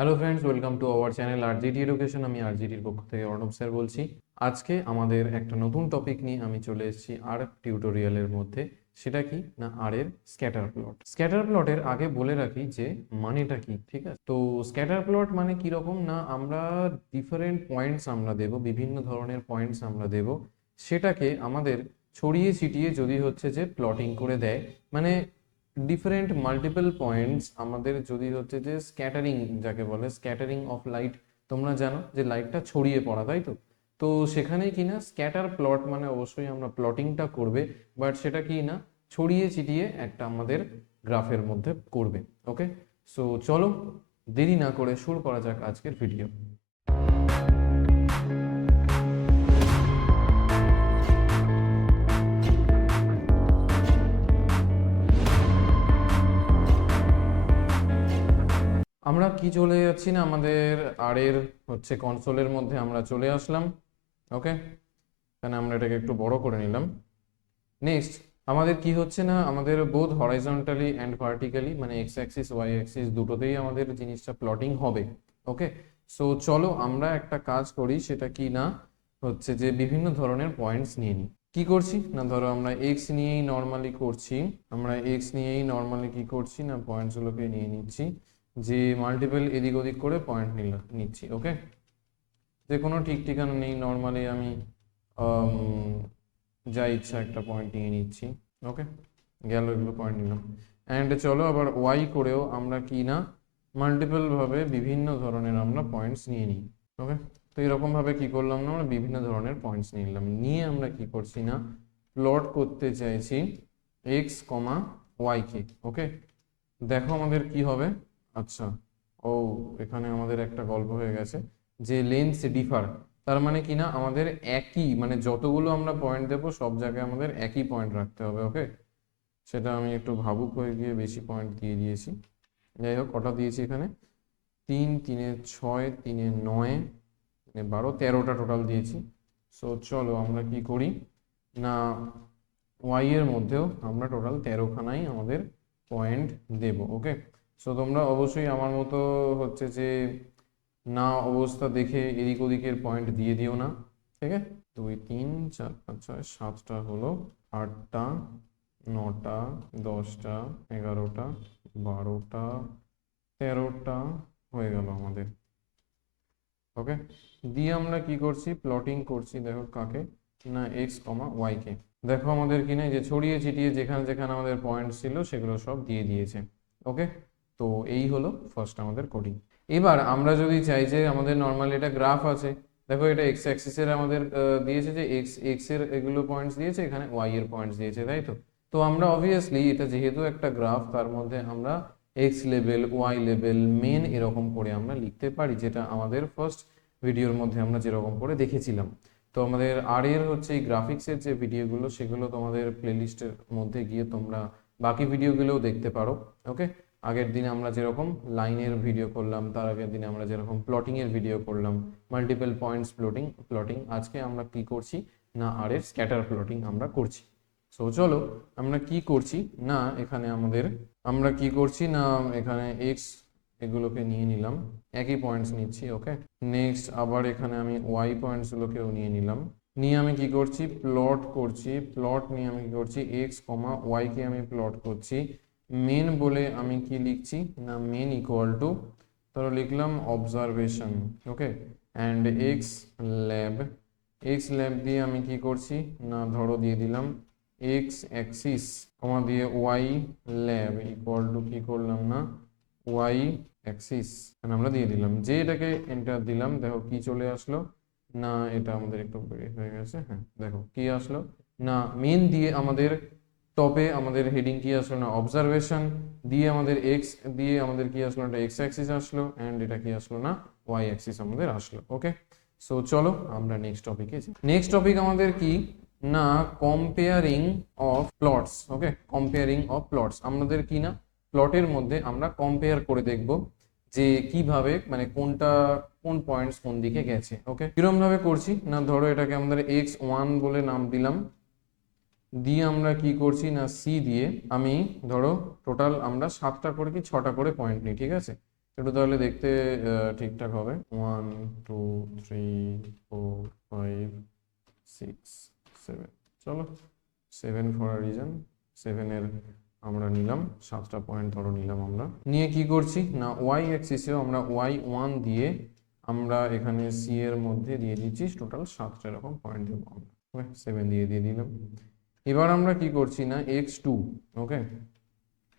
Hello friends, welcome to our channel RGT education. আমি আরজিটির পক্ষ থেকে অর্ণব স্যার বলছি। আজকে আমাদের একটা নতুন টপিক নিয়ে আমি চলে এসেছি আর টিউটোরিয়ালের মধ্যে। সেটা কি না, আর এর স্ক্যাটার প্লট। স্ক্যাটার প্লটের আগে বলে রাখি যে মানেটা কি, ঠিক আছে? তো স্ক্যাটার প্লট মানে কিরকম না, আমরা ডিফারেন্ট পয়েন্টস আমরা দেব, বিভিন্ন ধরনের পয়েন্টস আমরা দেব, সেটাকে আমাদের ছড়িয়ে ছিটিয়ে যদি হচ্ছে যে প্লটিং করে দেয়, মানে ডিফারেন্ট মাল্টিপল পয়েন্টস আমাদের যদি হচ্ছে যে স্ক্যাটারিং, যাকে বলে স্ক্যাটারিং অফ লাইট। তোমরা জানো যে লাইটটা ছড়িয়ে পড়া, তাই তো? তো সেখানে কি না স্ক্যাটার প্লট মানে অবশ্যই আমরা প্লটিংটা করবে, বাট সেটা কি না ছড়িয়ে ছিটিয়ে একটা আমাদের গ্রাফের মধ্যে করবে। ওকে, সো চলো দেরি না করে শুরু করা যাক আজকের ভিডিও। আমরা কি চলে যাচ্ছি না, আমাদের আর এর হচ্ছে কনসোলের মধ্যে আমরা চলে আসলাম। ওকে, এখানে আমরা এটাকে একটু বড় করে নিলাম। নেক্সট আমাদের কি হচ্ছে না, আমাদের বোথ হরাইজন্টালি অ্যান্ড ভার্টিক্যালি, মানে এক্স অ্যাক্সিস ওয়াই অ্যাক্সিস দুটোতেই আমাদের জিনিসটা প্লটিং হবে। ওকে, সো চলো আমরা একটা কাজ করি, সেটা কি না হচ্ছে যে বিভিন্ন ধরনের পয়েন্টস নিয়ে নিই। কি করছি না, ধরো আমরা এক্স নিয়েই নর্মালি করছি, আমরা এক্স নিয়েই নর্মালি কি করছি না পয়েন্টসগুলোকে নিয়ে নিচ্ছি, যে মাল্টিপল এদিক ওদিক করে পয়েন্ট নিচ্ছি। ওকে, যে কোনো ঠিক ঠিকানা নেই, নর্মালি আমি যা ইচ্ছা একটা পয়েন্ট নিয়ে নিচ্ছি। ওকে, গেল, এগুলো পয়েন্ট নিলাম। অ্যান্ড চলো আবার ওয়াই করেও আমরা কি না মাল্টিপল ভাবে বিভিন্ন ধরনের আমরা পয়েন্টস নিয়ে নিই। ওকে, তো এরকম ভাবে কি করলাম না, আমরা বিভিন্ন ধরনের পয়েন্টস নিয়ে নিলাম, নিয়ে আমরা কি করছি না প্লট করতে চাইছি এক্স কমা ওয়াই কে। ওকে, দেখো আমাদের কি হবে। আচ্ছা, ও এখানে আমাদের একটা গল্প হয়ে গেছে যে লেন্স ডিফার, তার মানে কি না আমাদের একই, মানে যতগুলো আমরা পয়েন্ট দেবো সব জায়গায় আমাদের একই পয়েন্ট রাখতে হবে। ওকে, সেটা আমি একটু ভাবুক হয়ে গিয়ে বেশি পয়েন্ট দিয়ে দিয়েছি। যাই হোক, কটা দিয়েছি এখানে, 3, 3 6, 3 9, 12, 13টা টোটাল দিয়েছি। সো চলো আমরা কি করি না, ওয়াই এর মধ্যেও আমরা টোটাল 13খানাই আমাদের পয়েন্ট দেব। ওকে, সো তোমরা অবশ্যই আমার মতো হচ্ছে যে না অবস্থা দেখে এদিক ওদিকের পয়েন্ট দিয়ে দিও না, ঠিক আছে? 2, 3, 4, 5, 6, 7টা হলো, 8টা, 9টা, 10টা, 11টা, 12টা, 13টা হয়ে গেল আমাদের। ওকে, দিয়ে আমরা কি করছি, প্লটিং করছি, দেখো কাকে না এক্স কমা ওয়াই কে। দেখো আমাদের কি না যে ছড়িয়ে ছিটিয়ে যেখানে যেখানে আমাদের পয়েন্ট ছিল সেগুলো সব দিয়ে দিয়েছে। ওকে, তো এই হলো ফার্স্ট আমাদের কোডিং। এবার আমরা যদি চাই যে আমাদের নর্মালি এটা গ্রাফ আছে, দেখো এটা এক্স অ্যাক্সিসের আমাদের দিয়েছে যে এক্স এক্স এর এগুলো পয়েন্টস দিয়েছে, এখানে ওয়াই এর পয়েন্টস দিয়েছে, তাই তো? তো আমরা অবভিয়াসলি এটা যেহেতু একটা গ্রাফ, তার মধ্যে আমরা এক্স লেভেল ওয়াই লেভেল মেন এরকম করে আমরা লিখতে পারি, যেটা আমাদের ফার্স্ট ভিডিওর মধ্যে আমরা যেরকম করে দেখেছিলাম। তো আমাদের আর এর হচ্ছে এই গ্রাফিক্সের যে ভিডিওগুলো, সেগুলো তোমাদের প্লেলিস্টের মধ্যে গিয়ে তোমরা বাকি ভিডিওগুলোও দেখতে পারো। ওকে, আগের দিনে আমরা যেরকম লাইনের ভিডিও করলাম, তার আগের দিনে আমরা যেরকম প্লটিং এর ভিডিও করলাম, মাল্টিপল পয়েন্টস প্লটিং, আজকে আমরা কি করছি না আর এর স্ক্যাটার প্লটিং আমরা করছি। সো চলো আমরা কি করছি না, এখানে আমাদের আমরা কি করছি না, এখানে এক্স এগুলোকে নিয়ে নিলাম, একই পয়েন্টস নিচ্ছি। ওকে, নেক্সট আবার এখানে আমি ওয়াই পয়েন্টসগুলোকেও নিয়ে নিলাম, নিয়ে আমি কি করছি প্লট করছি, প্লট নিয়ে আমি কি করছি এক্স কমা ওয়াই কে আমি প্লট করছি। মেন বলে আমি কি লিখছি না, মেন ইকুয়াল টু ধরো লিখলাম observation. Okay, and lab x lab দিয়ে আমি কি করছি না, ধরো দিয়ে দিলাম এক্স অ্যাক্সিস কমা দিয়ে ওয়াই ল্যাব ইকুয়াল টু কি করলাম না ওয়াই অ্যাক্সিস, আমরা দিয়ে দিলাম, যে এটাকে এন্টার দিলাম, দেখো কি চলে আসলো না, এটা আমাদের একটু বেড়ে হয়ে গেছে। হ্যাঁ, দেখো কি আসলো না, মেন দিয়ে আমাদের টপে আমাদের হেডিং কি আসলো না অবজারভেশন, দিয়ে আমাদের এক্স দিয়ে আমাদের কি আসলো, এটা এক্স অ্যাক্সিস আসলো, অ্যান্ড এটা কি আসলো না ওয়াই অ্যাক্সিস আমাদের আসলো। ওকে, সো চলো আমরা নেক্সট টপিকে যাই। নেক্সট টপিক আমাদের কি না comparing of plots. Okay, comparing of plots, আমাদের কি না প্লটের মধ্যে আমরা কম্পেয়ার করে দেখব যে কিভাবে মানে কোনটা কোন পয়েন্টস কোন দিকে গেছে। ওকে, কিরকম ভাবে করছি না, ধরো এটাকে আমাদের x1 বলে নাম দিলাম, দিয়ে আমরা কি করছি না সি দিয়ে আমি ধরো টোটাল আমরা 7টা করে কি 6টা করে পয়েন্ট নিই, ঠিক আছে? একটু তাহলে দেখতে ঠিকঠাক হবে। 1 2 3 4 5 6 7, চলো 7 ফর আ রিজন। 7 এর আমরা নিলাম 7টা পয়েন্ট ধরো নিলাম আমরা। নিয়ে কি করছি না ওয়াই অ্যাক্সিসেও আমরা y1 দিয়ে আমরা এখানে সি এর মধ্যে দিয়ে দিচ্ছি টোটাল 7টা এরকম পয়েন্ট দেবো আমরা। ওকে 7 দিয়ে দিলাম। এবার আমরা কি করছি না x2, ওকে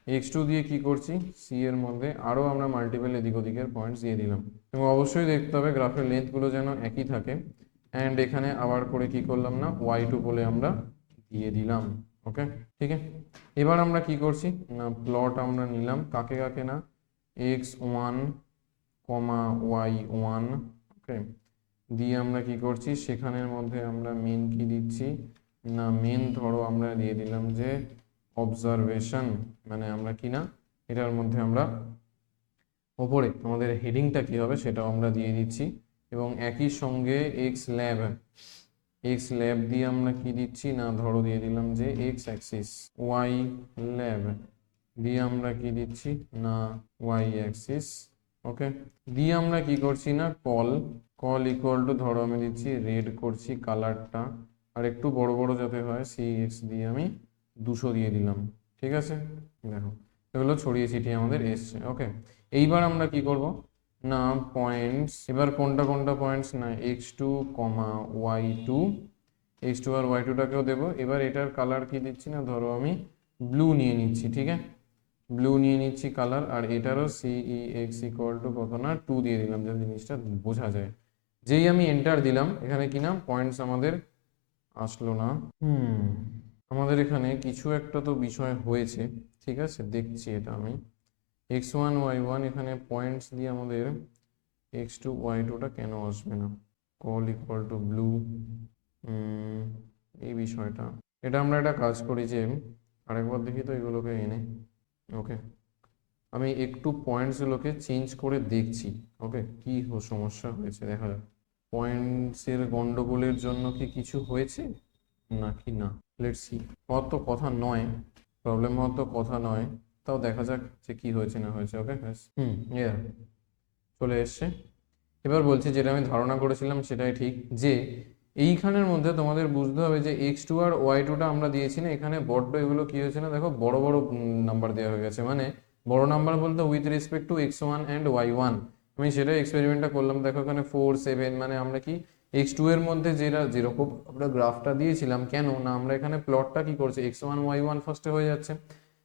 x2 দিয়ে কি করছি সি এর মধ্যে আরও আমরা মাল্টিপল এদিক ওদিকের পয়েন্টস দিয়ে দিলাম। এবং অবশ্যই দেখতে হবে গ্রাফের লেন্থগুলো যেন একই থাকে। অ্যান্ড এখানে আবার করে কি করলাম না y2 বলে আমরা দিয়ে দিলাম। ওকে ঠিক আছে, এবার আমরা কি করছি না প্লট আমরা নিলাম কাকে কাকে না x1, y1, ওকে দিয়ে আমরা কি করছি সেখানের মধ্যে আমরা মেন কি দিচ্ছি না মেন ধরো আমরা দিয়ে দিলাম যে অবজারভেশন, মানে আমরা কি না এটার মধ্যে আমরা ওপরে আমাদের হেডিংটা কি হবে সেটাও আমরা দিয়ে দিচ্ছি। এবং একই সঙ্গে এক্স ল্যাব দিয়ে আমরা কি দিচ্ছি না ধরো দিয়ে দিলাম যে এক্স অ্যাক্সিস, ওয়াই ল্যাব দিয়ে আমরা কি দিচ্ছি না ওয়াই অ্যাক্সিস, ওকে দিয়ে আমরা কি করছি না কল ইকুয়াল টু ধরো আমি দিচ্ছি রেড করছি কালারটা, আর একটু বড় বড় যাতে হয় CX দিয়ে আমি 200 দিয়ে দিলাম। ঠিক আছে, দেখো এগুলো ছড়িয়ে ছিটিয়ে আমাদের এসছে। ওকে এইবার আমরা কি করব না পয়েন্টস, এবার কোনটা পয়েন্টস না x2, y2, x2 আর y2টাকেও দেবো। এবার এটার কালার কি দিচ্ছি না ধরো আমি ব্লু নিয়ে নিচ্ছি, ঠিক আছে ব্লু নিয়ে নিচ্ছি কালার, আর এটারও CEX ইকুয়াল টু কত না 2 দিয়ে দিলাম যাতে জিনিসটা বোঝা যায়। যেই আমি এন্টার দিলাম এখানে কি না পয়েন্টস আমাদের আসলো না। আমাদের এখানে কিছু একটা তো বিষয় হয়েছে, ঠিক আছে দেখছি এটা আমি x1 y1 এখানে পয়েন্টস দিয়ে আমাদের x2 y2টা কেন আসবে না, কল ইকুয়াল টু ব্লু, এই বিষয়টা এটা আমরা একটা কাজ করি যে আরেকবার দেখি তো এগুলোকে এনে। ওকে আমি একটু পয়েন্টসগুলোকে চেঞ্জ করে দেখছি, ওকে কি সমস্যা হয়েছে দেখা যাক। পয়েন্টসের গন্ডগোলের জন্য কি কিছু হয়েছে নাকি না, লেটস সি। অত কথা নয়, প্রবলেম অত কথা নয়, তাও দেখা যাক যে কি হয়েছে না হয়েছে। ওকে চলে এসছে। এবার বলছি যেটা আমি ধারণা করেছিলাম সেটাই ঠিক, যে এইখানের মধ্যে তোমাদের বুঝতে হবে যে x2 আর y2টা আমরা দিয়েছি না এখানে বড্ড এগুলো কি হয়েছে না দেখো বড় বড় নাম্বার দেওয়া হয়ে গেছে, মানে বড় নাম্বার বলতে with respect to x1 and y1। আমি সেটা এক্সপেরিমেন্টটা করলাম, দেখো এখানে 4 7, মানে আমরা কি x2 এর মধ্যে যেরকম আমরা গ্রাফটা দিয়েছিলাম কেন না আমরা এখানে প্লটটা কি করছি x1 y1 ফার্স্টে হয়ে যাচ্ছে।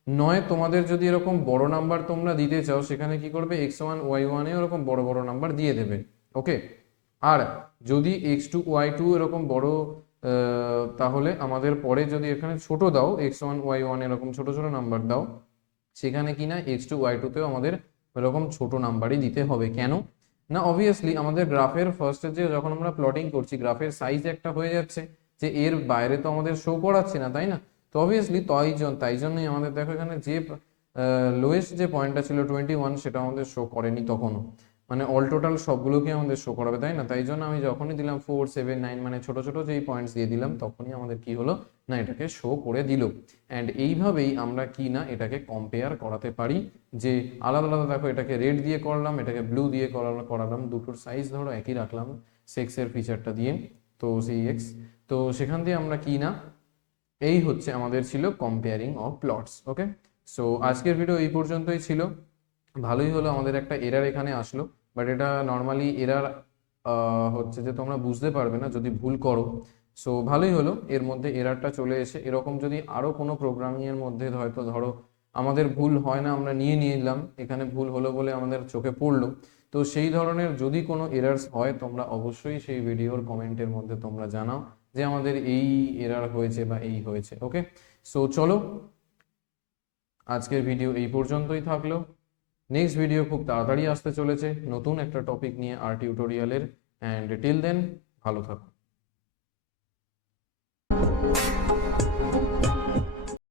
নয় তোমাদের যদি এরকম বড় নাম্বার তোমরা দিতে চাও সেখানে কি করবে x1 y1 এ এরকম বড় বড় নাম্বার দিয়ে দেবে। ওকে আর যদি x2 y2 এরকম বড় তাহলে আমাদের পরে যদি এখানে ছোট দাও x1 y1 এরকম ছোট ছোট নাম্বার দাও সেখানে কিনা x2 y2 তেও আমাদের এরকম ছোট নাম্বারই দিতে হবে। কেন না অবভিয়াসলি আমাদের গ্রাফের ফার্স্টে যে যখন আমরা প্লটিং করছি গ্রাফের সাইজ একটা হয়ে যাচ্ছে যে এর বাইরে তো আমাদের শো করাচ্ছে না, তাই না? তো অবভিয়াসলি তাই জন্যই আমাদের দেখো এখানে যে লোয়েস্ট যে পয়েন্টটা ছিল 21 সেটা আমাদের শো করেনি তখনও, মানে অল টোটাল সবগুলোকে আমাদের শো করাবে, তাই না? তাই জন্য আমি যখনই দিলাম 4 7 9 মানে ছোট ছোট যেই পয়েন্টস দিয়ে দিলাম তখনই আমাদের কি হলো না এটাকে শো করে দিল। অ্যান্ড এইভাবেই আমরা কি না এটাকে কম্পেয়ার করাতে পারি যে আলাদা আলাদা দেখো এটাকে রেড দিয়ে করলাম এটাকে ব্লু দিয়ে করালাম দুটোর সাইজ ধরো একই রাখলাম সেক্সের ফিচারটা দিয়ে, তো সেই এক্স, তো সেখান দিয়ে আমরা কি না এই হচ্ছে আমাদের ছিল comparing of plots. Okay so আজকের ভিডিও এই পর্যন্তই ছিল। ভালোই হলো আমাদের একটা এরার এখানে আসলো, বাট এটা নর্মালি এরার হচ্ছে যে তোমরা বুঝতে পারবে না যদি ভুল করো। সো ভালোই হলো এর মধ্যে এরারটা চলে এসে, এরকম যদি আরও কোনো প্রোগ্রামিং এর মধ্যে হয়তো ধরো আমাদের ভুল হয় না আমরা নিয়ে নিলাম এখানে ভুল হলো বলে আমাদের চোখে পড়লো, তো সেই ধরনের যদি কোনো এরার্স হয় তোমরা অবশ্যই সেই ভিডিওর কমেন্টের মধ্যে তোমরা জানাও যে আমাদের এই এরার হয়েছে বা এই হয়েছে। ওকে সো চলো আজকের ভিডিও এই পর্যন্তই থাকলো। নেক্সট ভিডিও খুব তাড়াতাড়ি আসতে চলেছে নতুন একটা টপিক নিয়ে আর টিউটোরিয়ালের। অ্যান্ড টিল দেন ভালো থাকো।